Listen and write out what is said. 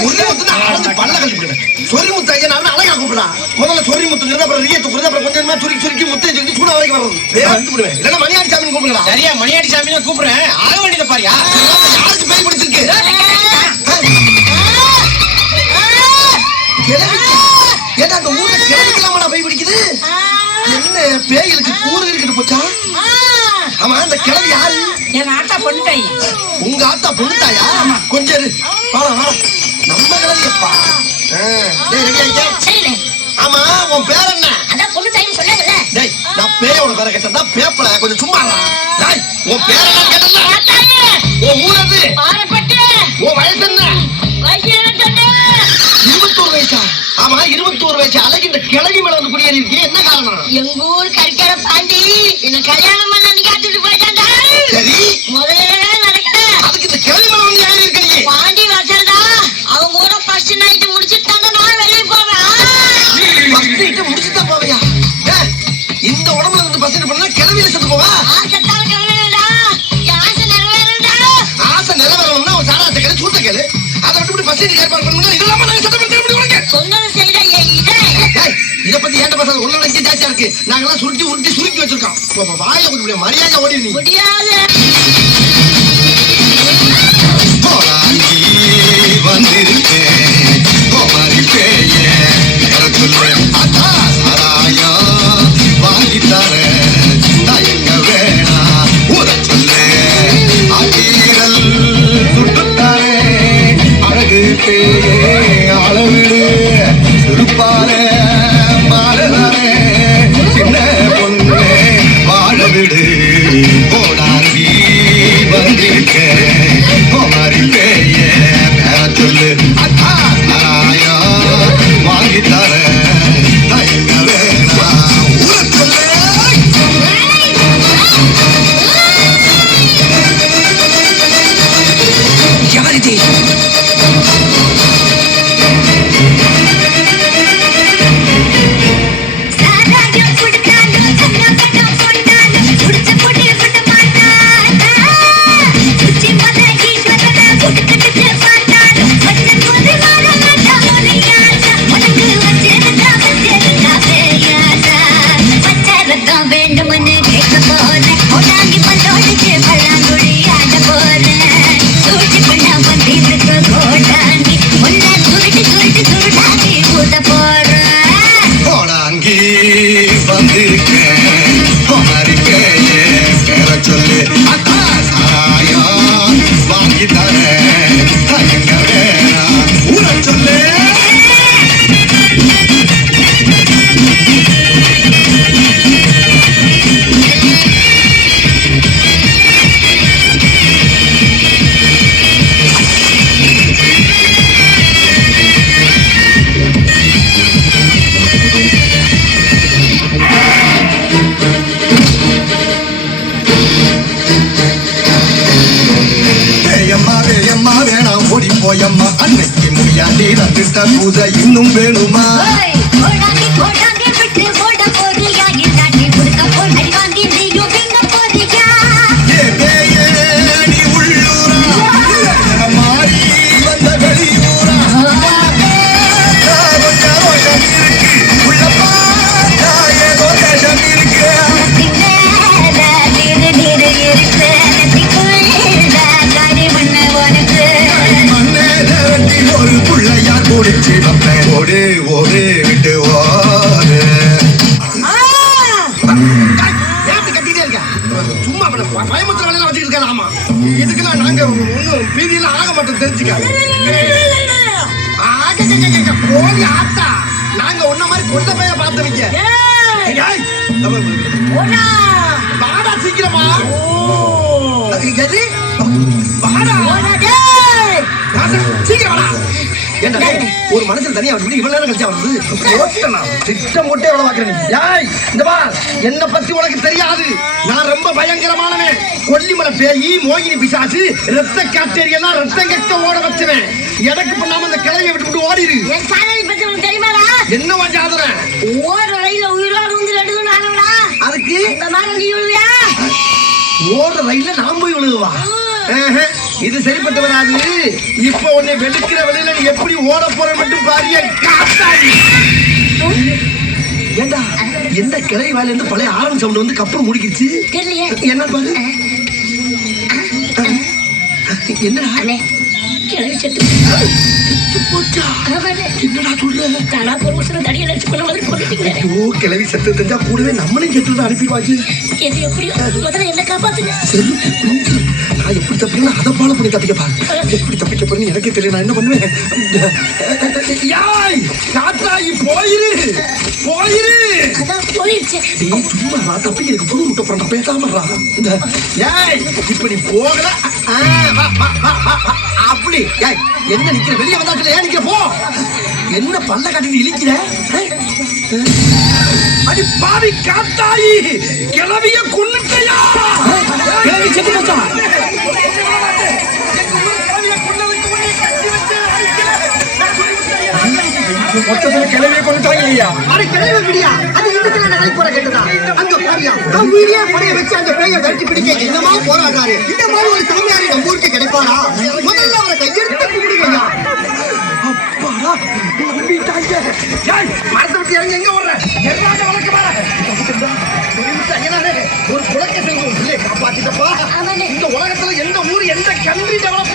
சொரி முத்து அழைச்சு பல்ல கழிக்கிறேன் சொரி முத்து ஐயா நான் அழகா கூப்பிடலாம் முதல்ல சொரி முத்துங்கிறது அப்புறம் ரிய துப்புறது அப்புறம் கொஞ்சம் கொஞ்சமா சுருக்கி சுருக்கி முத்தை சுருக்கி சூட வரைக்கும் வர்றது வேறு விடுவேன். இல்லைன்னா மணியாடி சாமி கூப்பிடுங்களா சரியா மணியாடி சாமி தான் கூப்பிடுறேன். ஆக வேண்டியதை பாரியா. யாருக்கு பேய் பிடிச்சிருக்கு? ஏடா அந்த ஊர்ல கிழவிக்கலாமாடா பேய் பிடிக்குது? என்ன பேய்களுக்கு கூறு இருக்குது போச்சா? ஆமா அந்த கிழவி யாரு? என் ஆட்டா பண்ணிட்டாய் உங்க ஆத்தா பொண்ணுட்டாயா கொஞ்சம். வாடா வாடா. நம்ம ஆ, டேய் ரெடி சரிண்ணே. ஆமா உன் பேர் என்ன? அதான் பொண்ணு டைம் சொல்லாங்கல்ல டேய் நான் பேரை கேட்டா பேப்பல கொஞ்சம் சும்மா. டேய் உன் பேர் என்ன கேட்டா உன் ஊர் எது? பாரப்பட்டு. உன் வயசு என்ன? வயசு இருபத்தோரு வயசா? ஆமா இருபத்தோரு வயசு. அழகு இந்த கிழவி மேல வந்து குடியேறி இருக்கே என்ன காரணம்? எங்க ஊர் கறிக்கார பாண்டி. என்ன கல்யாணம் பண்ண காத்துட்டு போயிட்டாண்டா கேளு அதை விட்டு இப்படி பஸ் ஏற்பாடு இது இல்லாம நாங்க சட்டம் பண்ண முடியும் சொன்னது இதை? பத்தி ஏன்ட்ட பேசாத? உன்னோட இங்கே ஜாஸ்தியா இருக்கு. நாங்கெல்லாம் சுருட்டி உருட்டி சுருக்கி வச்சிருக்கோம். வாயில கொஞ்சம் மரியாதை ஓடி முடியாது. Okay. அன்னைக்கு முடியாண்டி தந்துட்ட பூஜை இன்னும் வேணுமா ஓய், ஓடாதே, விட்டு போட போறியா? இல்லாட்டி கொடுக்க போய் அடி வாங்கி நீயும் வீங்க போறியா? பயமுத்திர வேலையில வச்சுக்கிட்டு இருக்காது ஆமா. இதுக்கெல்லாம் நாங்க ஒன்னும் பீதியெல்லாம் ஆக மாட்டோம் தெரிஞ்சுக்க ஆக, க, க, க, க, போடி ஆத்தா. நாங்க உன்ன மாதிரி கொண்ட பைய பார்த்தவங்க. வாடா சீக்கிரமா. எது. ராசா, சீக்கிரம் டேய், ஒரு மனுஷன் தனியா வந்து இவ்வளவு நேரம் கழிச்சா வருது திட்டம் போட்டே எவ்வளவு பாக்குற நீ? ஏய் இந்த பா என்ன பத்தி உனக்கு தெரியாது. நான் ரொம்ப பயங்கரமானவன். கொல்லிமலை பேயி மோகினி பிசாசு ரத்த காட்டேரியெல்லாம் ரத்தம் கெட்ட ஓட வச்சுவேன். எனக்கு பண்ணாம அந்த கிளைய விட்டு ஓடிடு என் சாதனை பத்தி உனக்கு தெரியுமாடா? என்னவா ஜாதர ஓடுற ரயில உயிரோடு வந்து எடுக்கணும் அதுக்கு? இந்த மாதிரி நீ விழுவியா ஓடுற ரயில்ல நான் போய் விழுகுவா ஆஹா. இது சரிப்பட்டு வராது. இப்ப உன்னை வெளுக்கிற வழியில நீ எப்படி ஓட போற மட்டும் பாரிய காத்தாடி. ஏண்டா எந்த கிளை வாயில இருந்து பழைய ஆரன் சவுண்ட் வந்து கப்பல் முடிக்கிச்சு? என்ன பாரு? என்னடா? கிளவி செத்து தானா தெரிஞ்சா கூடவே நம்மளையும் செத்து அனுப்பிடுவாச்சு எது எப்படியோ முதல்ல என்ன காப்பாத்துங்க. சரி. நான் எப்படி தப்பிக்கணும் அதை ஃபாலோ பண்ணி தப்பிக்க பாரு. எப்படி தப்பிக்க போறேன்னு எனக்கே தெரியும் நான் என்ன பண்ணுவேன்? யாய் காத்தாயி போயிரு. போயிரு. போயிடுச்சு டேய் சும்மா வா தப்பிக்க எனக்கு பொருள் விட்ட போறேன். பேசாம ஏய் இப்ப நீ போகல. ஏய் என்ன நிக்கிற? வெளியே வந்தாச்சுல ஏன் நிக்கிற போ. என்ன பல்ல கட்டிட்டு இழிக்கிற? அடி பாவி காத்தாயி கிளவிய கொன்னுட்டயா? கிளவி செத்து போச்சா? மொத்தத்துல கிளவிய கொண்டுட்டாங்க ஐயா அட கிளவி விடியா. அது இதுக்கு நான் போற கேட்டதா? அங்க பாரியா நான் வீடியோ படைய வச்சு அந்த பேயை விரட்டி பிடிக்க என்னமா போராடுறாரு இந்த மாதிரி ஒரு சாமியாரி நம்ம ஊருக்கு கிடைப்பாரா? முதல்ல அவரை கையெடுத்து கும்பிடுங்கய்யா. அப்பாடா நம்பிட்டாங்க ஏய் மரத்தை விட்டு இறங்கி எங்க ஓடுற? எல்லாரும் வழக்கு வர ஒரு புழக்க செஞ்சு ஒரு பிள்ளையை காப்பாத்திட்டப்பா. இந்த உலகத்துல எந்த ஊர் எந்த கண்ட்ரி டெவலப்